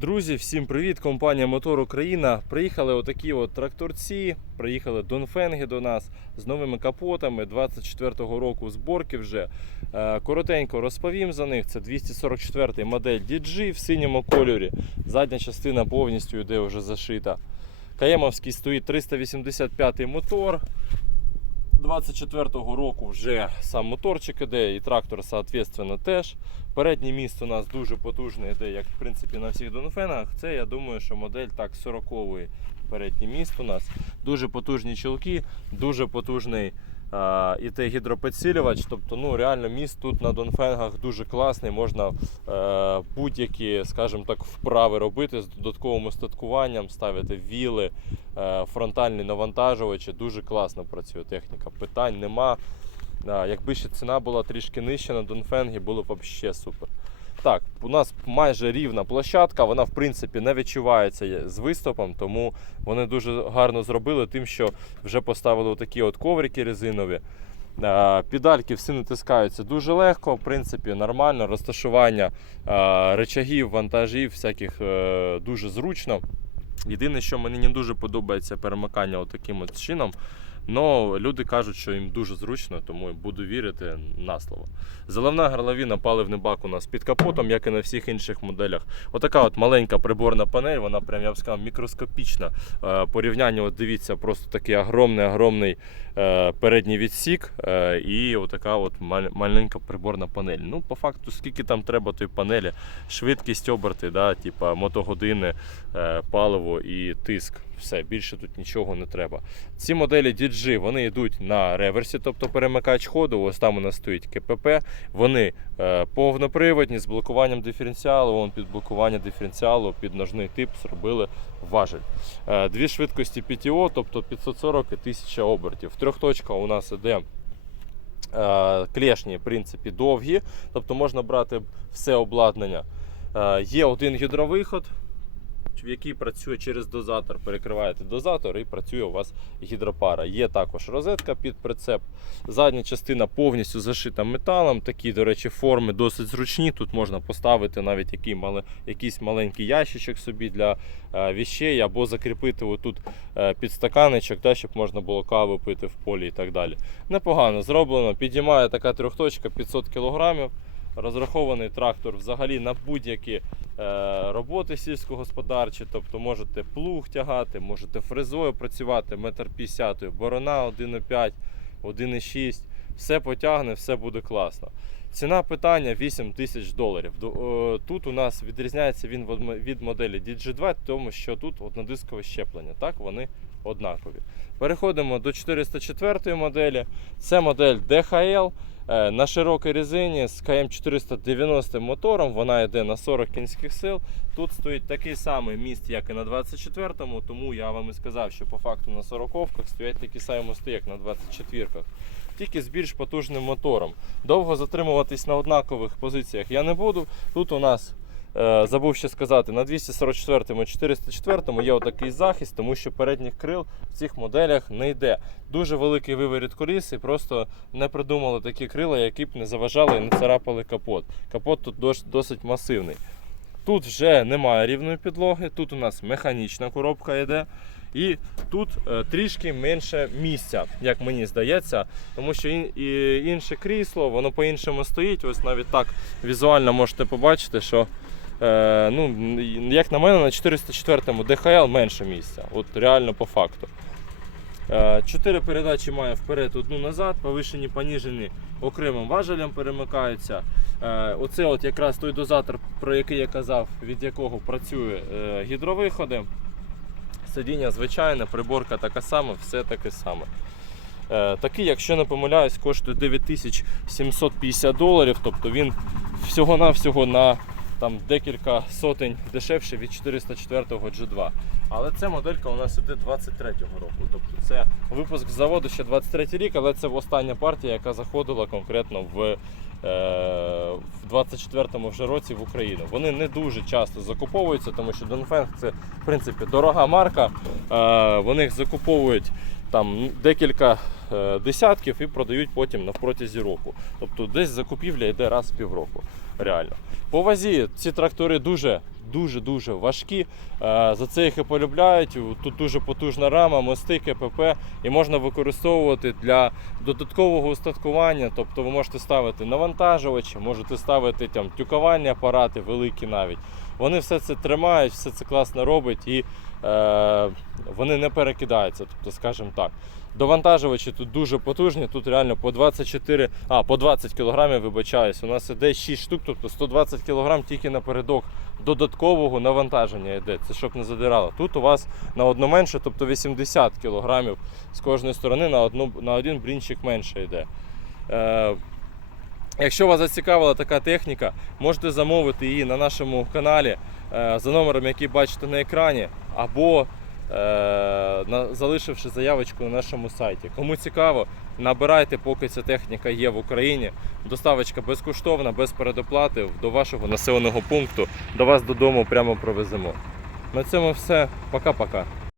Друзі, всім привіт! Компанія Мотор Україна. Приїхали отакі от тракторці. Приїхали Донфенги до нас з новими капотами 24-го року зборки вже. Е, Коротенько розповім за них. Це 244 модель DG в синьому кольорі. Задня частина повністю йде вже зашита. Каємовський стоїть 385 мотор. 24-го року вже сам моторчик іде і трактор, соответственно, теж. Переднє місто у нас дуже потужне йде, як в принципі на всіх донфенах. Це я думаю, що модель так 40-ї переднє місто у нас. Дуже потужні чолки, дуже потужний а, і те гідропідсилювач. Тобто, ну реально міст тут на донфенгах дуже класний. Можна е, будь-які, скажімо так, вправи робити з додатковим устаткуванням, ставити віли, фронтальні навантажувачі. Дуже класно працює техніка. Питань нема. Якби ще ціна була трішки нижча на Донфенгі, було б ще супер. Так, у нас майже рівна площадка, вона в принципі не відчувається з виступом, тому вони дуже гарно зробили тим, що вже поставили такі от коврики резинові. Е, Педальки всі натискаються дуже легко, в принципі, нормально. Розташування е, речагів, вантажів, всяких е, дуже зручно. Єдине, що мені не дуже подобається перемикання отаким от чином. Но люди кажуть, що їм дуже зручно, тому буду вірити на слово. Заливна горловина, паливний бак у нас під капотом, як і на всіх інших моделях. Отака от маленька приборна панель, вона прям я б сказав мікроскопічна. Е, порівняння, от дивіться, просто такий огромний, огромний е, передній відсік е, і отака от маленька приборна панель. Ну, по факту, скільки там треба тої панелі, швидкість оберти, да, типа мотогодини, паливо і тиск. Все, більше тут нічого не треба. Ці моделі DG вони йдуть на реверсі, тобто перемикач ходу. Ось там у нас стоїть КПП. Вони е, повноприводні з блокуванням диференціалу. Вон під блокування диференціалу під ножний тип зробили важель. Е, дві швидкості PTO, тобто 540 і 1000 обертів. Трьохточка у нас іде. е, Клешні, в принципі, довгі, тобто можна брати все обладнання. Є один гідровиход, який працює через дозатор. Перекриваєте дозатор і працює у вас гідропара. Є також розетка під прицеп. Задня частина повністю зашита металом. Такі, до речі, форми досить зручні. Тут можна поставити навіть який мале- якийсь маленький ящичок собі для е, віщей, або закріпити отут е, підстаканечок, да, щоб можна було каву пити в полі і так далі. Непогано зроблено. Підіймає така трьохточка 500 кг. Розрахований трактор взагалі на будь-які е, роботи сільськогосподарчі, тобто можете плуг тягати, можете фрезою працювати, метр п'ятдесятою, борона 1,5, 1,6, все потягне, все буде класно. Ціна питання 8 тисяч доларів. Тут у нас відрізняється він від моделі DG2, тому що тут однодискове щеплення. Так, вони однакові. Переходимо до 404 моделі. Це модель DHL. Е, На широкій резині з КМ490 мотором, вона йде на 40 кінських сил. Тут стоїть такий самий міст, як і на 24-му, тому я вам і сказав, що по факту на 40-ках стоять такі самі мости, як на 24-ках. Тільки з більш потужним мотором. Довго затримуватись на однакових позиціях я не буду. Тут у нас забув ще сказати, на 244 404 є отакий захист, тому що передніх крил в цих моделях не йде. Дуже великий виворіт коліс і просто не придумали такі крила, які б не заважали і не царапали капот. Капот тут досить масивний. Тут вже немає рівної підлоги, тут у нас механічна коробка йде. І тут е, трішки менше місця, як мені здається, тому що ін, і, інше крісло, воно по-іншому стоїть. Ось навіть так візуально можете побачити, що е, ну, як на мене, на 404-му DHL менше місця. От реально по факту. Е, Чотири передачі має вперед, одну назад, повишені, поніжені окремим важелем перемикаються. Е, Оце от якраз той дозатор, про який я казав, від якого працює е, гідровиходи. Сидіння звичайне, приборка така сама, все таке саме. Е, Такий, якщо не помиляюсь, коштує 9750 доларів, тобто він всього-навсього на там, декілька сотень дешевше від 404 G2. Але ця моделька у нас іде 23-го року. Тобто це випуск з заводу ще 23 рік, але це остання партія, яка заходила конкретно в, е, в 24-му вже році в Україну. Вони не дуже часто закуповуються, тому що Донфенг це в принципі дорога марка. Е, вони їх закуповують там декілька е, десятків і продають потім на протязі року. Тобто десь закупівля йде раз в півроку. Реально. По вазі ці трактори дуже дуже-дуже важкі. Е, За це їх і полюбляють. Тут дуже потужна рама, мости, КПП, і можна використовувати для додаткового устаткування. Тобто ви можете ставити навантажувачі, можете ставити там тюкувальні апарати, великі навіть. Вони все це тримають, все це класно робить і вони не перекидаються, тобто, скажімо так. Довантажувачі тут дуже потужні, тут реально по 24, а, по 20 кг, вибачаюсь. У нас іде 6 штук, тобто 120 кг тільки напередок додаткового навантаження йде. Це щоб не задирало. Тут у вас на одну менше, тобто 80 кг з кожної сторони на, одну, на один брінчик менше йде. Якщо вас зацікавила така техніка, можете замовити її на нашому каналі е, за номером, який бачите на екрані, або е, залишивши заявочку на нашому сайті. Кому цікаво, набирайте, поки ця техніка є в Україні. Доставочка безкоштовна, без передоплати до вашого населеного пункту. До вас додому прямо провеземо. На цьому все. Пока-пока.